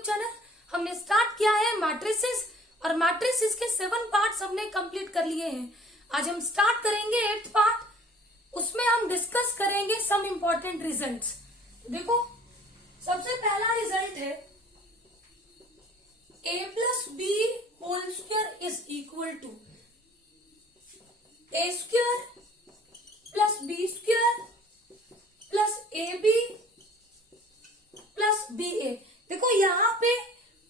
YouTube channel. हमने start किया है मैट्रिसेस और मैट्रिसेस के 7 पार्ट्स हमने कंप्लीट कर लिए हैं। आज हम स्टार्ट करेंगे 8th पार्ट। उसमें हम डिस्कस करेंगे सम इंपॉर्टेंट रिजल्ट्स। देखो सबसे पहला रिजल्ट है a plus B whole square is equal to a square plus B square plus A B plus B A. देखो यहाँ पे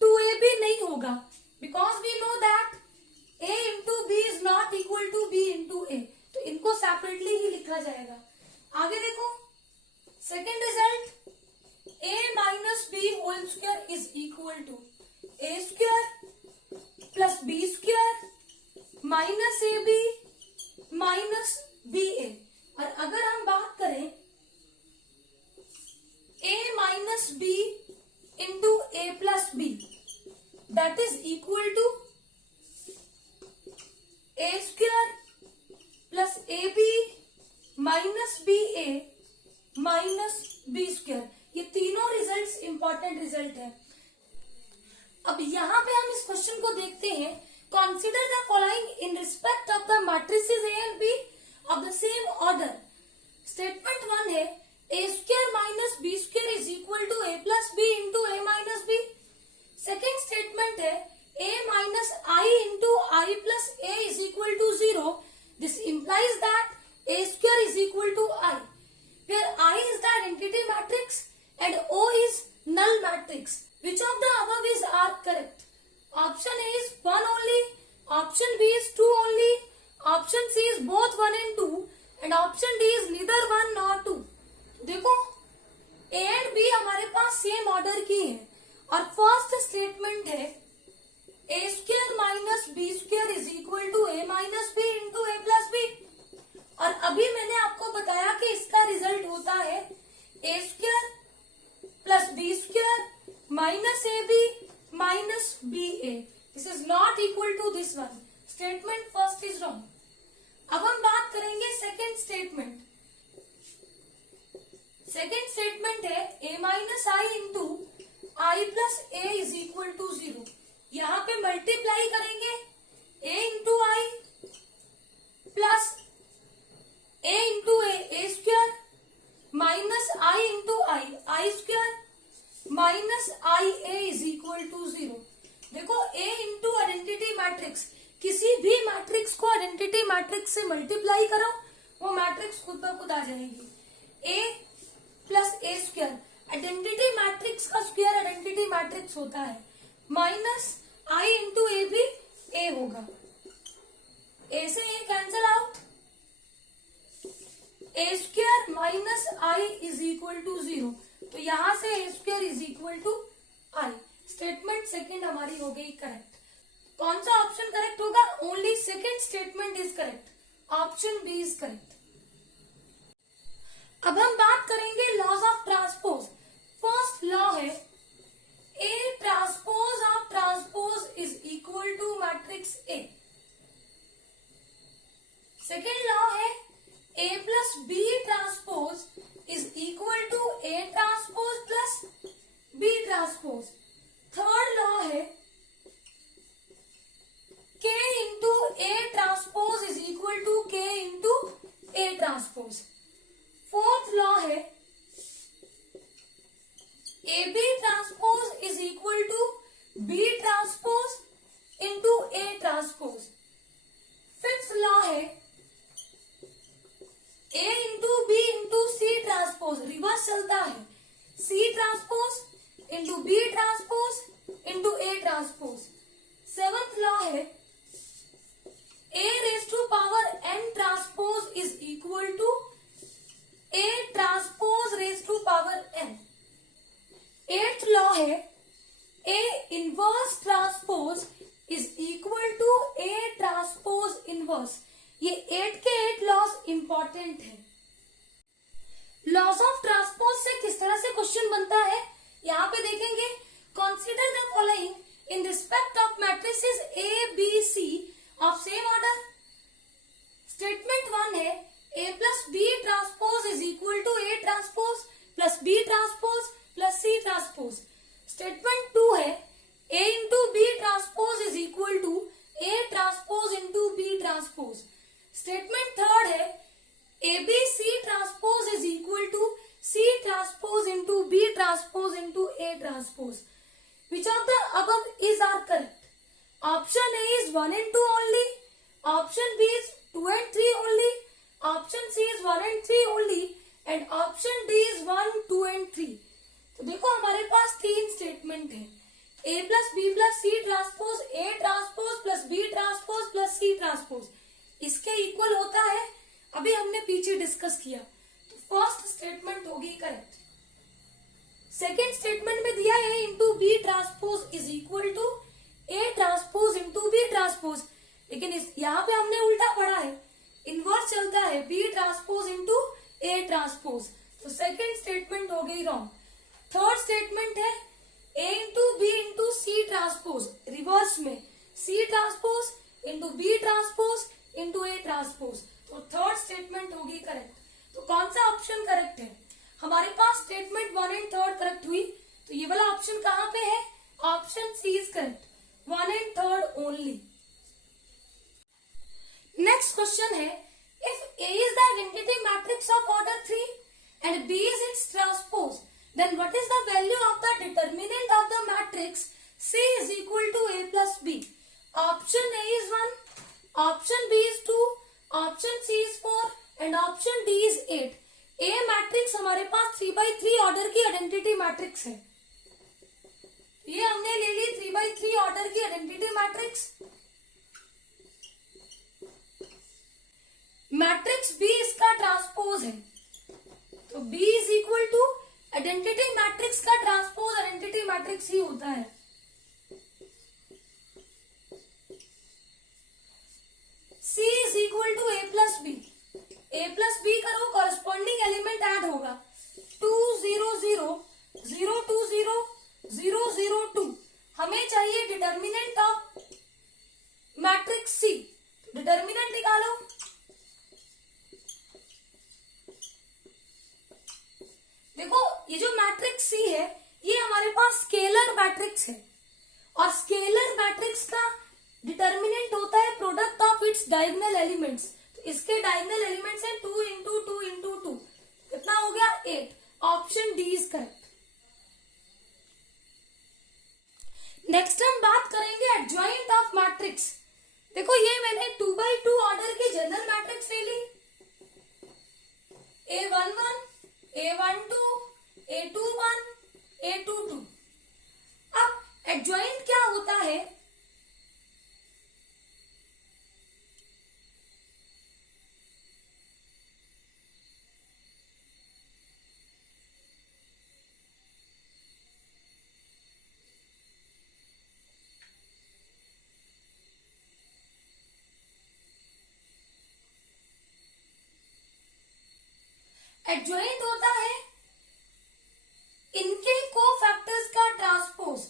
2ab नहीं होगा because we know that a into B is not equal to b into A, तो इनको separately ही लिखा जाएगा। आगे देखो second result a minus B whole square is equal to a square plus B square minus A B minus B ए। और अगर हम बात करें a minus B into A plus B that is equal to A square plus A B minus B A minus B square. ये तीनों results important result है। अब यहाँ पे हम इस क्वेश्चन को देखते हैं। Consider the following in respect of the matrices A and B of the same order. Statement 1 है a square minus B square is equal to a plus B into A minus B. Second statement है a minus I into I plus A is equal to 0। This implies that a square is equal to I, where I is the identity matrix and O is null matrix. Which of the above is are correct? Option A is 1 only, option B is 2 only, option C is both 1 and 2 and option D is neither 1 nor 2. देखो A and B हमारे पास same order की है और first statement है a square minus B square is equal to A minus B into A plus B. और अभी मैंने आपको बताया कि इसका रिजल्ट होता है a square plus B square minus A B minus B A. This is not equal to this one. Statement first is wrong. अब हम बात करेंगे सेकेंड स्टेटमेंट। सेकेंड स्टेटमेंट है a minus I into I plus A is equal to 0। यहाँ पे multiply करेंगे a into I plus a into A square minus I into I square minus I A is equal to 0। देखो a into identity matrix, किसी भी matrix को identity matrix से multiply करो वो मैट्रिक्स खुद ब खुद आ जाएगी। a plus A square, identity matrix का स्क्वायर आइडेंटिटी मैट्रिक्स होता है, माइनस आई इंटू ए भी ए होगा। ए से A cancel out, A square minus I is equal to 0। तो यहां से A square is equal to I. Statement second हमारी हो गई करेक्ट। कौन सा ऑप्शन करेक्ट होगा? Only second statement is correct, option B is correct. अब हम बात करेंगे laws of transpose. First law है A transpose of transpose is equal to matrix A। Second law है A plus B transpose is equal to A transpose plus B transpose. Third law है K into A transpose is equal to K into A transpose. Fourth law है A B transpose is equal to B transpose into A transpose. Fifth law है A into B into C transpose, reverse चलता है, C transpose into B transpose into A transpose. Seventh law है A raise to power N transpose is equal to A transpose raise to power N. Eighth law है A inverse transpose is equal to A transpose inverse. ये 8 के 8 laws important है। Laws of transpose से किस तरह से question बनता है यहाँ पे देखेंगे। Consider the following in respect of matrices A B C of same order. Statement 1 है a plus B transpose is equal to A transpose plus B transpose plus C transpose. Statement 2 है transpose into A transpose. Which of the above is are correct? Option A is 1 and 2 only. Option B is 2 and 3 only. Option C is 1 and 3 only. And option D is 1, 2 and 3. तो देखो हमारे पास तीन statement है. A plus B plus C transpose A transpose plus B transpose plus C transpose इसके equal होता है. अभी हमने पीछे डिस्कस किया. तो फर्स्ट स्टेटमेंट होगी करेक्ट. सेकेंड स्टेटमेंट में दिया है into B transpose is equal to A transpose into B transpose. लेकिन यहाँ पे हमने उल्टा पढ़ा है, इनवर्स चलता है, B transpose into A transpose. तो सेकेंड स्टेटमेंट हो गई रॉन्ग. थर्ड स्टेटमेंट है A into B into C transpose, reverse में C transpose into B transpose into A transpose. तो थर्ड स्टेटमेंट होगी करेक्ट. तो कौन सा ऑप्शन करेक्ट है? हमारे पास स्टेटमेंट 1 and 3 करेक्ट हुई. तो ये वाला ऑप्शन कहाँ पे है? Option C is correct. 1 and 3 only. Next question है if A is the identity matrix of order 3 and B is its transpose, then what is the value of the determinant of the matrix C is equal to A plus B? Option A is 1, option B is 2, option C is 4 and option D is 8. A matrix हमारे पास 3x3 order की identity matrix है. ये हमने ले ली 3x3 order की identity matrix. Matrix B इसका ट्रांसपोज है. तो B is equal to identity matrix का ट्रांसपोज आइडेंटिटी मैट्रिक्स ही होता है. C is equal to A plus B. A plus B करो, कॉरेस्पॉन्डिंग एलिमेंट ऐड होगा. 2 0 0 0 2 0 0 0 2. हमें चाहिए determinant of matrix C. Determinant निकालो. देखो ये जो मैट्रिक्स सी है ये हमारे पास स्केलर मैट्रिक्स है और स्केलर मैट्रिक्स का डिटर्मिनेंट होता है product of its diagonal elements. तो इसके डायगोनल एलिमेंट्स हैं 2 इंटू 2 इंटू 2. कितना हो गया? 8. Option D is correct. Next हम बात करेंगे एडजॉइंट ऑफ मैट्रिक्स. देखो ये मैंने 2x2 ऑर्डर की जनरल मैट्रिक्स ले ली. A11 A12 A21 A22. अब एडजॉइंट क्या होता है? एडजॉइंट होता है इनके कोफैक्टर्स का ट्रांसपोज.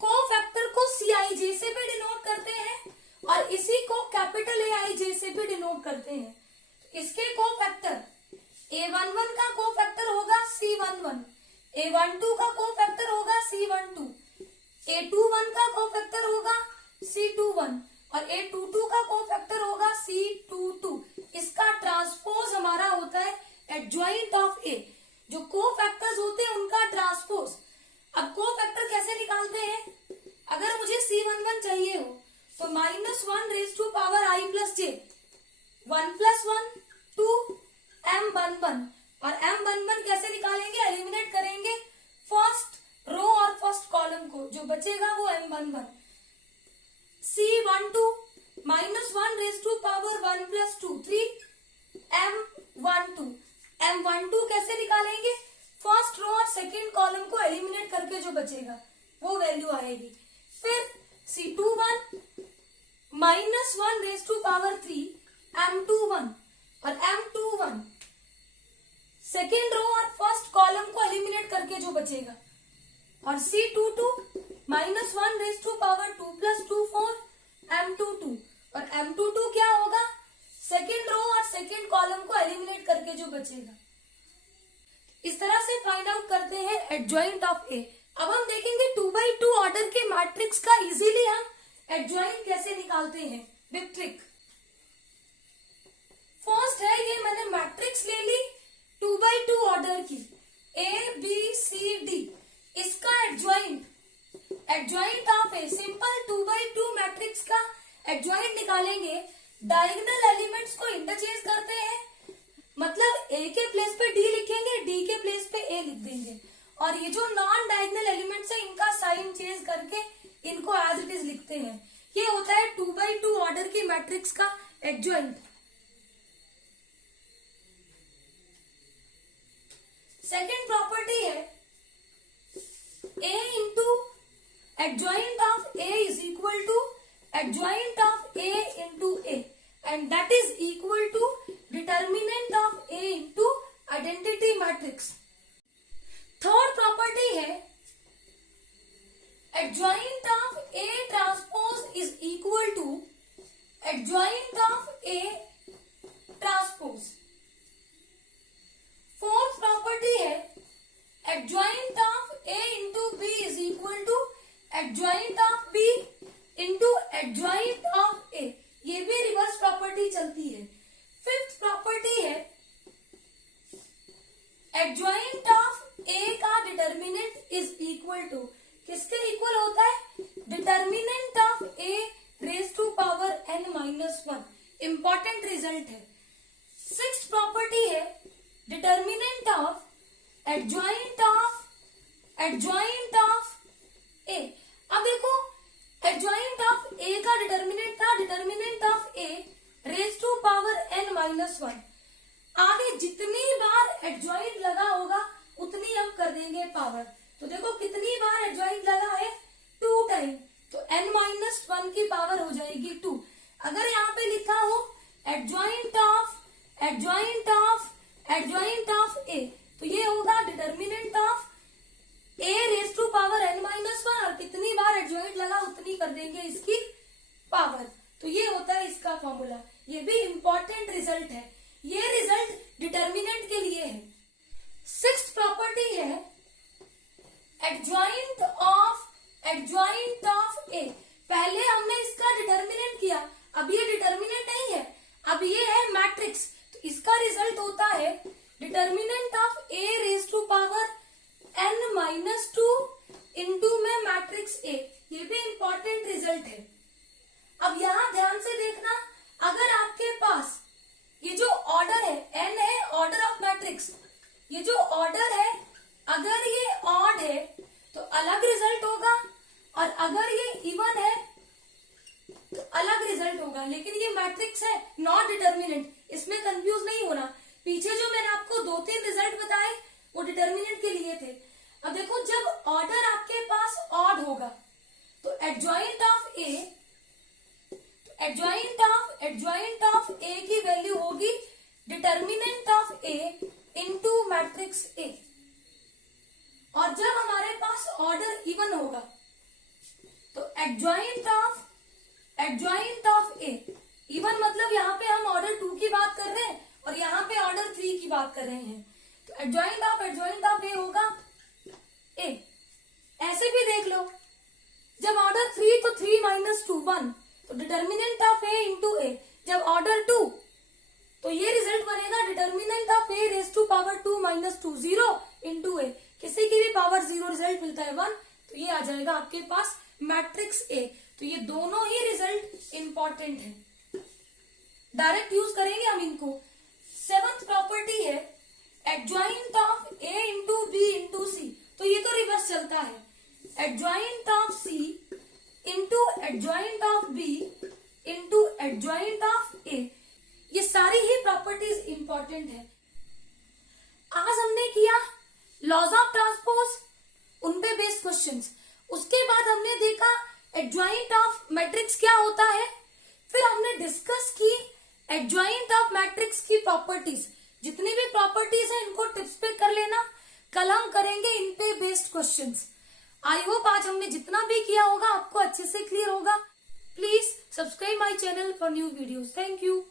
कोफैक्टर को CIJ से भी डिनोट करते हैं और इसी को कैपिटल AIJ से भी डिनोट करते हैं. इसके कोफैक्टर A11 का कोफैक्टर होगा C11, A12 का कोफैक्टर होगा C12, A21 का कोफैक्टर होगा C21 और A22 का कोफैक्टर होगा C22. इसका ट्रांसपोज हमारा होता है एडजॉइंट ऑफ ए. जो कोफैक्टर्स होते हैं उनका ट्रांसपोज. अब कोफैक्टर कैसे निकालते हैं? अगर मुझे C11 चाहिए हो तो -1 raise to power I plus J, 1 + 1 2 M11 और M11 कैसे निकालेंगे? एलिमिनेट करेंगे फर्स्ट रो और फर्स्ट कॉलम को, जो बचेगा वो M11. C12 -1 raise to power 1 + 2 3 M12. M12 कैसे निकालेंगे? फर्स्ट रो और सेकेंड कॉलम को एलिमिनेट करके जो बचेगा वो वैल्यू आएगी. फिर C21 -1 raise to power 3 M21 और M21 सेकेंड रो और फर्स्ट कॉलम को एलिमिनेट करके जो बचेगा. और C22 -1 raise to power 2 + 2 4 M22 और M22 क्या होगा? सेकेंड रो और सेकेंड कॉलम को एलिमिनेट करके जो बचेगा. इस तरह से फाइंड आउट करते हैं एडजॉइंट ऑफ ए. अब हम देखेंगे 2x2 ऑर्डर के मैट्रिक्स का इजीली हम एडजॉइंट कैसे निकालते हैं विद ट्रिक. फर्स्ट है ये मैंने मैट्रिक्स ले ली 2x2 ऑर्डर की ए बी सी डी, इसका adjoint of A, simple 2x2 matrix का एडजॉइंट निकालेंगे, डायगोनल एलिमेंट्स को इंटरचेंज करते हैं, मतलब ए के प्लेस पे डी लिखेंगे, डी के प्लेस पे ए लिख देंगे, और ये जो नॉन डायगोनल एलिमेंट्स है इनका साइन चेंज करके इनको एज इट इज लिखते हैं। ये होता है 2x2 ऑर्डर की मैट्रिक्स का एडजॉइंट। सेकेंड प्रॉपर्टी है A into adjoint of A is equal to adjoint of A into A, and that is equal to determinant of A into identity matrix. Third property है adjoint of A transpose is equal to adjoint of A transpose. Fourth property है adjoint of A into B is equal to adjoint of B into adjoint of A, ये भी reverse property चलती है। Fifth property है adjoint of A का determinant is equal to, किसके equal होता है, determinant of A raise to power n minus 1, important result है। सिक्स्थ प्रॉपर्टी है determinant of adjoint of A. अब देखो एडजॉइंट ऑफ ए का डिटर्मिनेंट था determinant of A raise to power n minus 1, आगे जितनी बार एडजॉइंट लगा होगा उतनी हम कर देंगे पावर। तो देखो कितनी बार एडजॉइंट लगा है, 2 टाइम, तो n माइनस 1 की पावर हो जाएगी 2। अगर यहाँ पे लिखा हो एडजॉइंट ऑफ ए, तो ये होगा determinant of A raise to power n minus 1, और कितनी बार एडजॉइंट लगा उतनी कर देंगे इसकी पावर। तो ये होता है इसका फॉर्मूला। ये भी इंपॉर्टेंट रिजल्ट है, ये रिजल्ट डिटर्मिनेंट के लिए है। सिक्स्थ प्रॉपर्टी है एडजॉइंट ऑफ ए। पहले हमने इसका डिटर्मिनेंट किया, अब ये डिटरमिनेंट नहीं है, अब ये है मैट्रिक्स, तो इसका रिजल्ट होता है determinant of A raise to power n minus 2 into में मैट्रिक्स ए। ये भी इंपॉर्टेंट रिजल्ट है। अब यहां ध्यान से देखना, अगर आपके पास ये जो ऑर्डर है n है, ऑर्डर ऑफ मैट्रिक्स, ये जो ऑर्डर है अगर ये ऑड है तो अलग रिजल्ट होगा, और अगर ये इवन है तो अलग रिजल्ट होगा। लेकिन ये मैट्रिक्स है, नॉट डिटर्मिनेंट, इसमें कंफ्यूज नहीं होना। पीछे जो मैंने आपको 2-3 रिजल्ट बताए वो डिटर्मिनेंट के लिए थे। अब देखो जब ऑर्डर आपके पास ऑड होगा तो एडजॉइंट ऑफ ए की वैल्यू होगी determinant of A into matrix A, और जब हमारे पास ऑर्डर इवन होगा तो एडजॉइंट ऑफ ए, इवन मतलब यहाँ पे हम ऑर्डर 2 की बात कर रहे हैं और यहाँ पे ऑर्डर 3 की बात कर रहे हैं, तो एडजॉइंट ऑफ ए होगा ए। ऐसे भी देख लो, जब ऑर्डर 3 तो 3 माइनस 2 1, तो determinant of A into A. जब ऑर्डर 2 तो ये रिजल्ट बनेगा determinant of A raise to power 2 minus 2 0 into A. किसी की भी पावर 0 रिजल्ट मिलता है 1, तो ये आ जाएगा आपके पास मैट्रिक्स ए। तो ये दोनों ही रिजल्ट इंपॉर्टेंट है, डायरेक्ट यूज करेंगे हम इनको। सेवंथ प्रॉपर्टी है adjoint of A into B into C, तो ये तो रिवर्स चलता है, adjoint of C into adjoint of B into adjoint of A. ये सारी ही प्रॉपर्टीज इंपॉर्टेंट है। आज हमने किया लॉज ऑफ ट्रांसपोज, उन पे बेस्ड क्वेश्चंस। उसके बाद हमने देखा एडजॉइंट ऑफ मैट्रिक्स क्या होता है, फिर हमने डिस्कस की एडजॉइंट ऑफ मैट्रिक्स की प्रॉपर्टीज। जितनी भी प्रॉपर्टीज है इनको टिप्स पे कर लेना, कल हम करेंगे इन पे बेस्ड क्वेश्चंस। आई होप आज हमने जितना भी किया होगा आपको अच्छे से क्लियर होगा। Please subscribe my channel for new videos. Thank you.